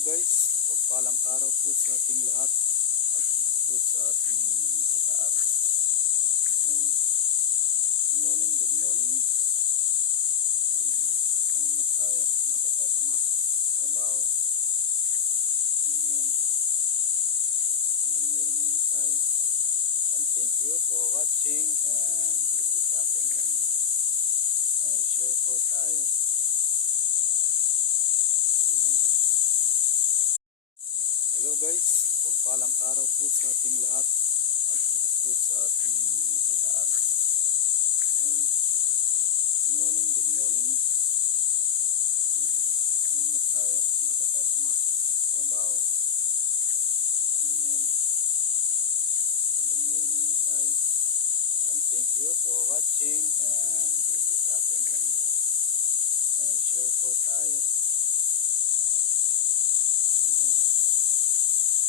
guys, mapagpalang araw po sa ating lahat at po sa ating matataas. Good morning, good morning. Ano na tayo, magkatayo pumasok sa trabaho. Hanggang tayo. And thank you for watching and do this shopping and share po tayo. Hello guys, mapagpalang araw po sa ating lahat at po sa ating matataas. Good morning, good morning. Ano na tayo, magkatayo pumasok sa trabaho. Hanggang tayo. And thank you for watching and do this shopping and share po tayo.